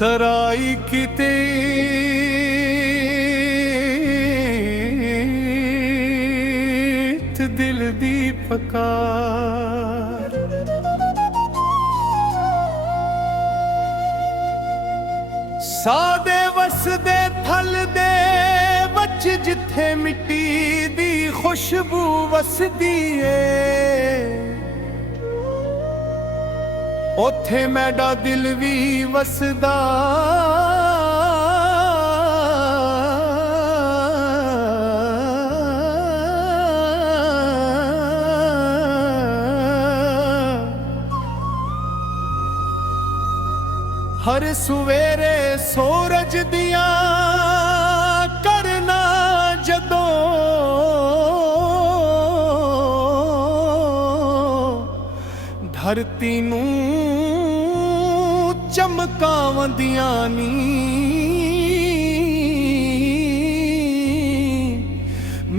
सराई किते दिल दी पकार। सादे वसदे थल दे बच जिथे मिट्टी दी खुशबू वसदी है, ओथे मैडा दिल भी वसदा। हर सवेरे सूरज दिया करना जदों धरती नू चमकावंदियां नी,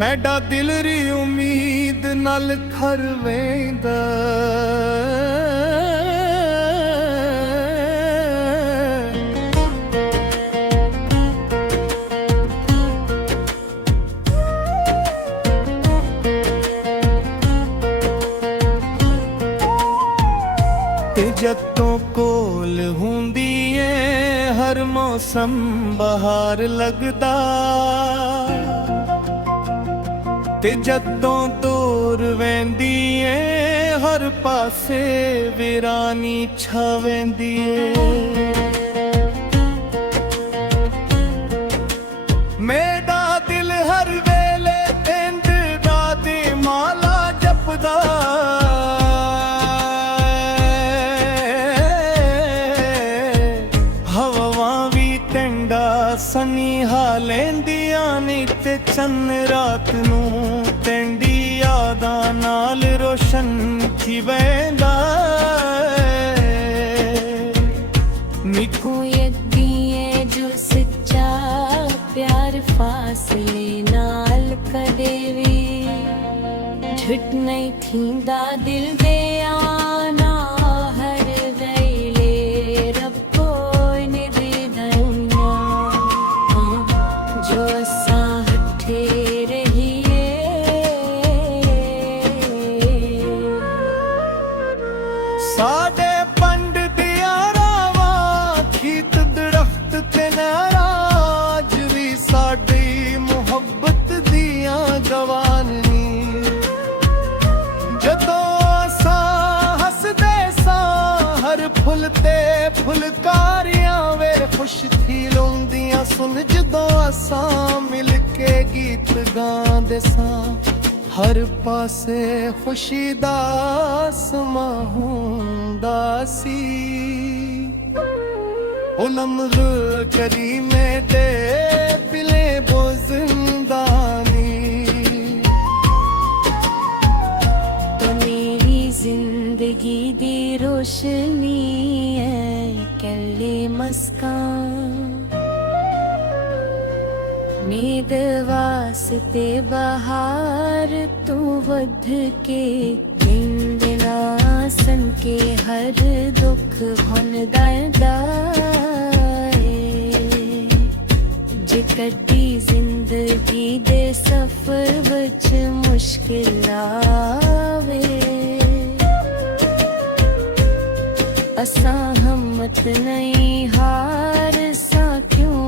मैडा दिल री उम्मीद नाल खर वेंदा। जदों कोल हुंदी है हर मौसम बहार लगदा, ते जदों दूर वेंदी है हर पासे वीरानी छवेंदी है। मेरा दिल हर वेले तेंद दा माला जपदा, सनी हालेंदियां नी ते चन्न रात नू तेंदी यादां नाल रोशन थी वेंदा। मिठू यकी है जो सच्चा प्यार फासले नाल कदे वी झुट नहीं थींदा दिल दे आना। साडे पंड दिया रावां खीत दरख्त ते नाराज भी साडी मुहब्बत दिया गवानी। जदों असां हसदे सां हर फुल ते फुलकारियां वे खुश थी लोंदियां सुन। जदों असां मिल के गीत गांदे सां हर पासे खुशी दा समा हुंदा सी। ओ नमज़ करी मेरे पिले बो जिंदानी, तो मेरी जिंदगी दी रोशनी है कल्ले मस्कान। नींद वास्ते बहार तू वध के किंदना सन के हर दुख भुनदा जे कदी जिंदगी दे सफर विच मुश्किल आवे। असां हिम्मत नहीं हार सा क्यों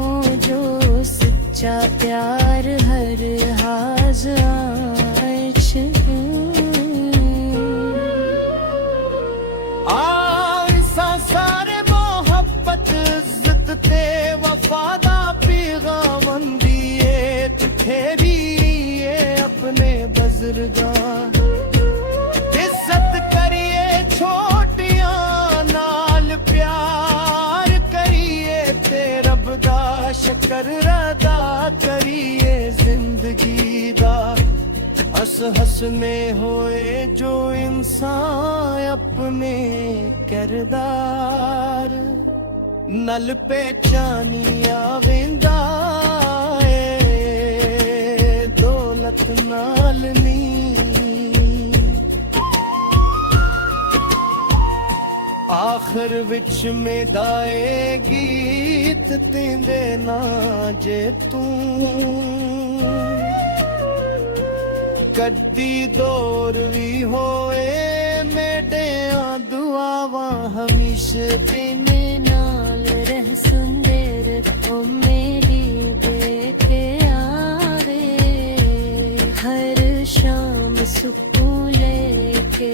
जो सच्चा प्यार हर हाज़ाइश आसा सारे मोहब्बत इज्जत ते वफादा पैगाम दिए तेरी ये अपने बुजुर्गां। इज्जत करिए छोटियां नाल प्यार करिए ते रब दा शकर अदा करिए जिंदगी दा। हस हसने होए जो इंसान अपने किरदार नल पहचानिया वेंदा ए दौलत नाल नी। आखिर ਆਖਰ ਵਿੱਚ ਮੇਦਾਏ ਗੀਤ ਤੇਂਦੇ ਨਾ ਜੇ ਤੂੰ ਕੱਦੀ ਦੌਰ ਵੀ ਹੋਏ ਮੇਡਿਆਂ ਦੁਆਵਾਂ ਹਮੇਸ਼ਾ तेने नाल रह सुंदर ओ मेरी बेके आवे हर शाम सुकून लेके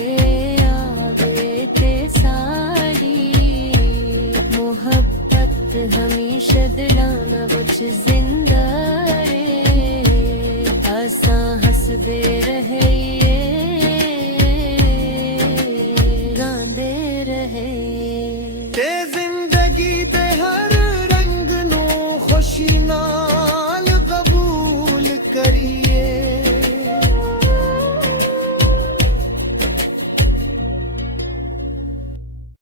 आवे ते साड़ी मोहब्बत हमेशा दिलाना विच जिंदा रे असां हसदे रहिए गांदे रहे ਤੇ ਜ਼ਿੰਦਗੀ ਦੇ ਹਰ ਰੰਗ ਨੂੰ ਖੁਸ਼ੀ ਨਾਲ